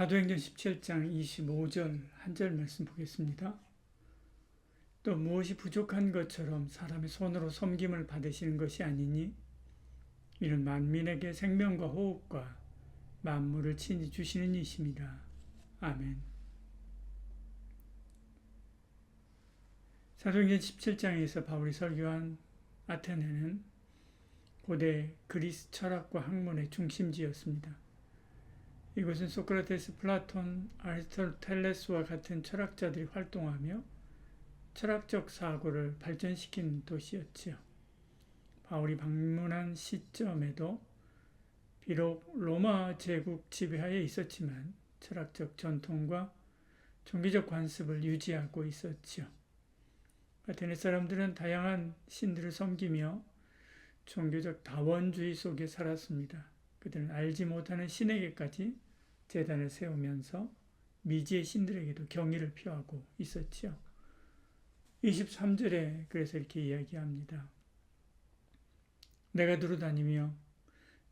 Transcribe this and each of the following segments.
사도행전 17장 25절 한 절 말씀 보겠습니다. 또 무엇이 부족한 것처럼 사람의 손으로 섬김을 받으시는 것이 아니니 이는 만민에게 생명과 호흡과 만물을 친히 주시는 이심이라. 아멘. 사도행전 17장에서 바울이 설교한 아테네는 고대 그리스 철학과 학문의 중심지였습니다. 이곳은 소크라테스, 플라톤, 아리스토텔레스와 같은 철학자들이 활동하며 철학적 사고를 발전시킨 도시였지요. 바울이 방문한 시점에도 비록 로마 제국 지배하에 있었지만 철학적 전통과 종교적 관습을 유지하고 있었지요. 아테네 사람들은 다양한 신들을 섬기며 종교적 다원주의 속에 살았습니다. 그들은 알지 못하는 신에게까지 제단을 세우면서 미지의 신들에게도 경의를 표하고 있었지요. 23절에 그래서 이렇게 이야기합니다. 내가 두루다니며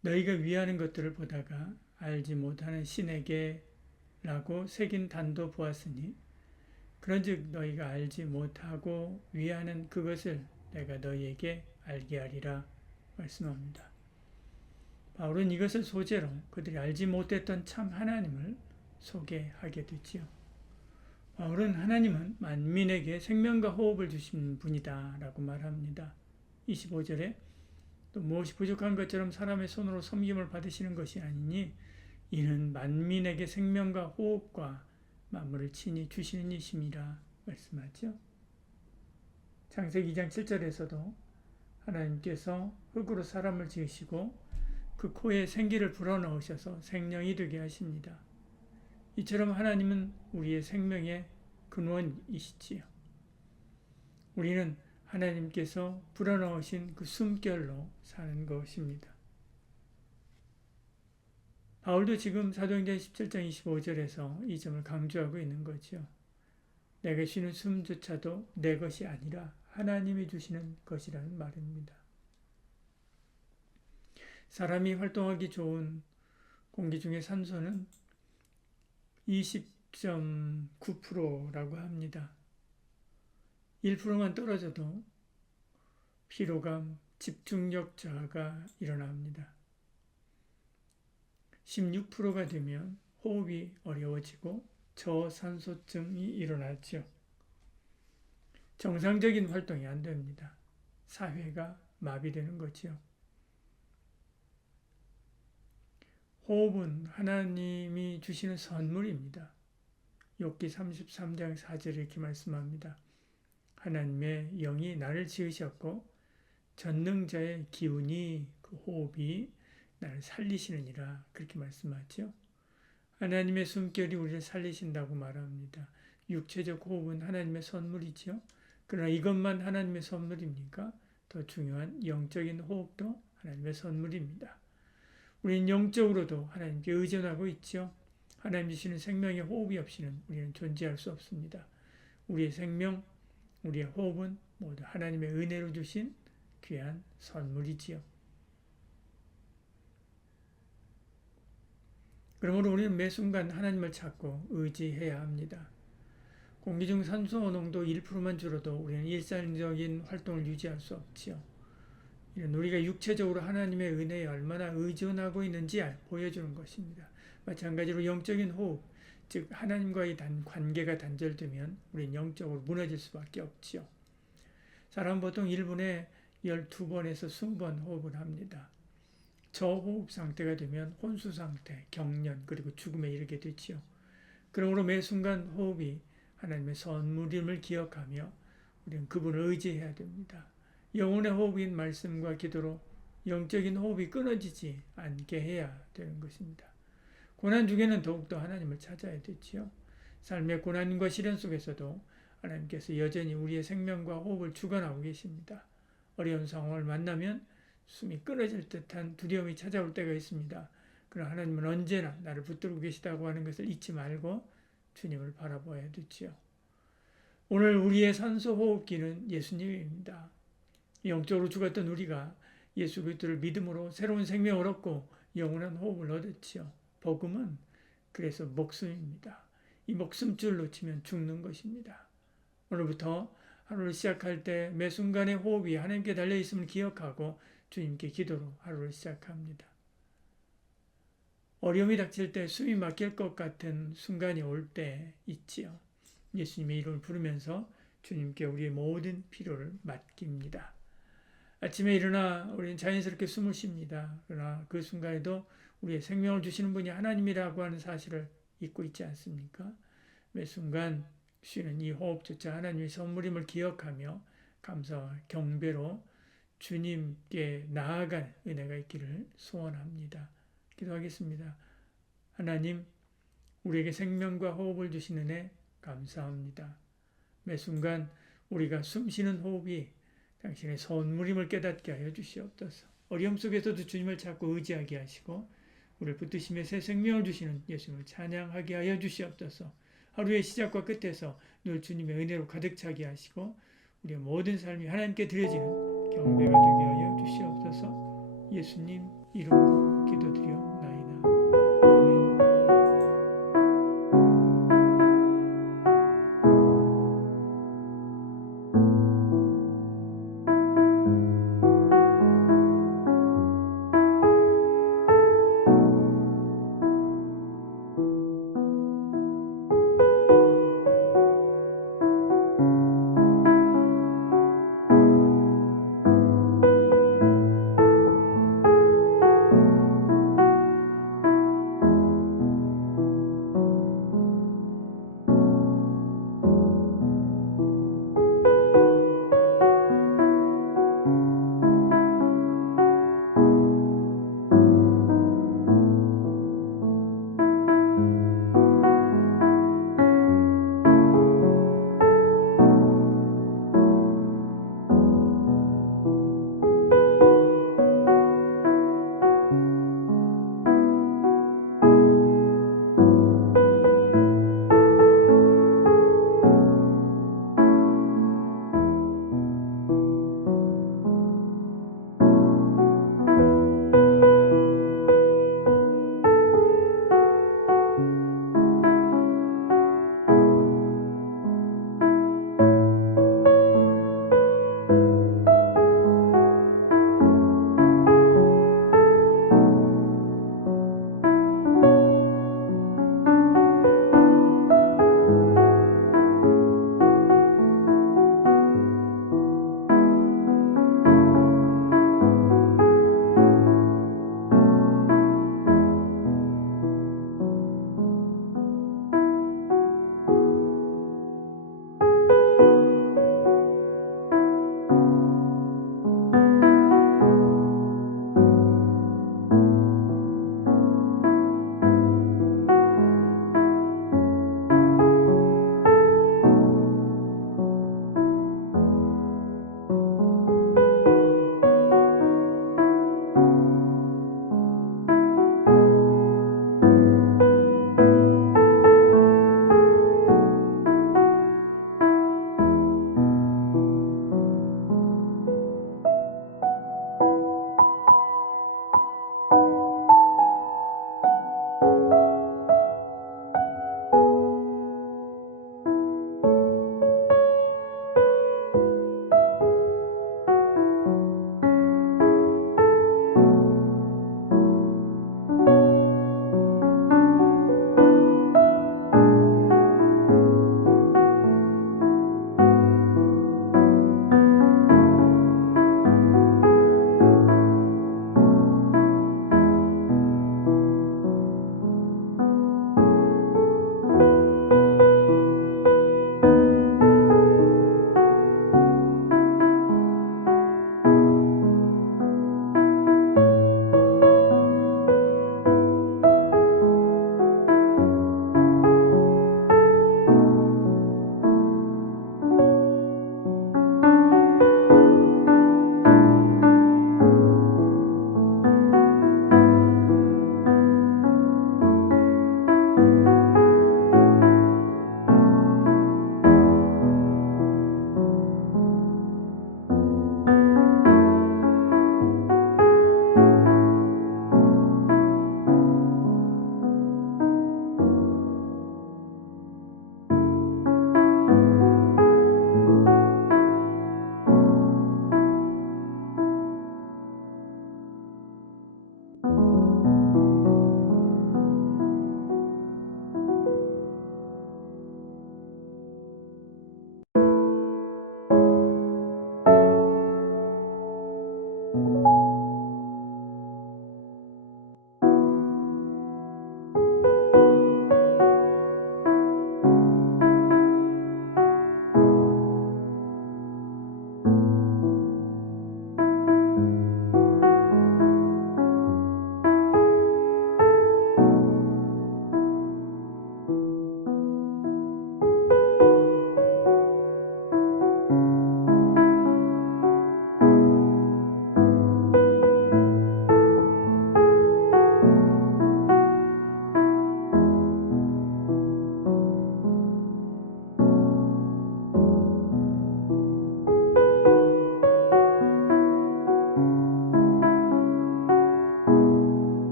너희가 위하는 것들을 보다가 알지 못하는 신에게 라고 새긴 단도 보았으니 그런즉 너희가 알지 못하고 위하는 그것을 내가 너희에게 알게 하리라 말씀합니다. 바울은 이것을 소재로 그들이 알지 못했던 참 하나님을 소개하게 되지요. 바울은 하나님은 만민에게 생명과 호흡을 주신 분이다 라고 말합니다. 25절에 또 무엇이 부족한 것처럼 사람의 손으로 섬김을 받으시는 것이 아니니 이는 만민에게 생명과 호흡과 만물을 친히 주시는 이심이라 말씀하죠. 창세기 2장 7절에서도 하나님께서 흙으로 사람을 지으시고 그 코에 생기를 불어넣으셔서 생명이 되게 하십니다. 이처럼 하나님은 우리의 생명의 근원이시지요. 우리는 하나님께서 불어넣으신 그 숨결로 사는 것입니다. 바울도 지금 사도행전 17장 25절에서 이 점을 강조하고 있는 거죠. 내가 쉬는 숨조차도 내 것이 아니라 하나님이 주시는 것이라는 말입니다. 사람이 활동하기 좋은 공기 중에 산소는 20.9%라고 합니다. 1%만 떨어져도 피로감, 집중력 저하가 일어납니다. 16%가 되면 호흡이 어려워지고 저산소증이 일어나죠. 정상적인 활동이 안 됩니다. 사회가 마비되는 거죠. 호흡은 하나님이 주시는 선물입니다. 욥기 33장 4절에 이렇게 말씀합니다. 하나님의 영이 나를 지으셨고 전능자의 기운이 그 호흡이 나를 살리시느니라 그렇게 말씀하죠. 하나님의 숨결이 우리를 살리신다고 말합니다. 육체적 호흡은 하나님의 선물이죠. 그러나 이것만 하나님의 선물입니까? 더 중요한 영적인 호흡도 하나님의 선물입니다. 우리는 영적으로도 하나님께 의존하고 있죠. 하나님 주시는 생명의 호흡이 없이는 우리는 존재할 수 없습니다. 우리의 생명, 우리의 호흡은 모두 하나님의 은혜로 주신 귀한 선물이지요. 그러므로 우리는 매 순간 하나님을 찾고 의지해야 합니다. 공기 중 산소 농도 1%만 줄어도 우리는 일상적인 활동을 유지할 수 없지요. 우리가 육체적으로 하나님의 은혜에 얼마나 의존하고 있는지 보여주는 것입니다. 마찬가지로 영적인 호흡, 즉 하나님과의 관계가 단절되면 우리는 영적으로 무너질 수밖에 없지요. 사람은 보통 1분에 12번에서 20번 호흡을 합니다. 저호흡 상태가 되면 혼수 상태, 경련, 그리고 죽음에 이르게 되지요. 그러므로 매 순간 호흡이 하나님의 선물임을 기억하며 우리는 그분을 의지해야 됩니다. 영혼의 호흡인 말씀과 기도로 영적인 호흡이 끊어지지 않게 해야 되는 것입니다. 고난 중에는 더욱더 하나님을 찾아야 되지요. 삶의 고난과 시련 속에서도 하나님께서 여전히 우리의 생명과 호흡을 주관하고 계십니다. 어려운 상황을 만나면 숨이 끊어질 듯한 두려움이 찾아올 때가 있습니다. 그러나 하나님은 언제나 나를 붙들고 계시다고 하는 것을 잊지 말고 주님을 바라봐야 되지요. 오늘 우리의 산소 호흡기는 예수님입니다. 영적으로 죽었던 우리가 예수 그리스도를 믿음으로 새로운 생명을 얻고 영원한 호흡을 얻었지요. 복음은 그래서 목숨입니다. 이 목숨줄 놓치면 죽는 것입니다. 오늘부터 하루를 시작할 때 매 순간의 호흡이 하나님께 달려있음을 기억하고 주님께 기도로 하루를 시작합니다. 어려움이 닥칠 때 숨이 막힐 것 같은 순간이 올 때 있지요. 예수님의 이름을 부르면서 주님께 우리의 모든 필요를 맡깁니다. 아침에 일어나 우리는 자연스럽게 숨을 쉽니다. 그러나 그 순간에도 우리의 생명을 주시는 분이 하나님이라고 하는 사실을 잊고 있지 않습니까? 매 순간 쉬는 이 호흡조차 하나님의 선물임을 기억하며 감사와 경배로 주님께 나아갈 은혜가 있기를 소원합니다. 기도하겠습니다. 하나님, 우리에게 생명과 호흡을 주신 은혜 감사합니다. 매 순간 우리가 숨쉬는 호흡이 당신의 선물임을 깨닫게 하여 주시옵소서. 어려움 속에서도 주님을 찾고 의지하게 하시고 우리를 붙드시며 새 생명을 주시는 예수님을 찬양하게 하여 주시옵소서. 하루의 시작과 끝에서 늘 주님의 은혜로 가득 차게 하시고 우리의 모든 삶이 하나님께 드려지는 경배가 되게 하여 주시옵소서. 예수님 이름으로 기도드립니다.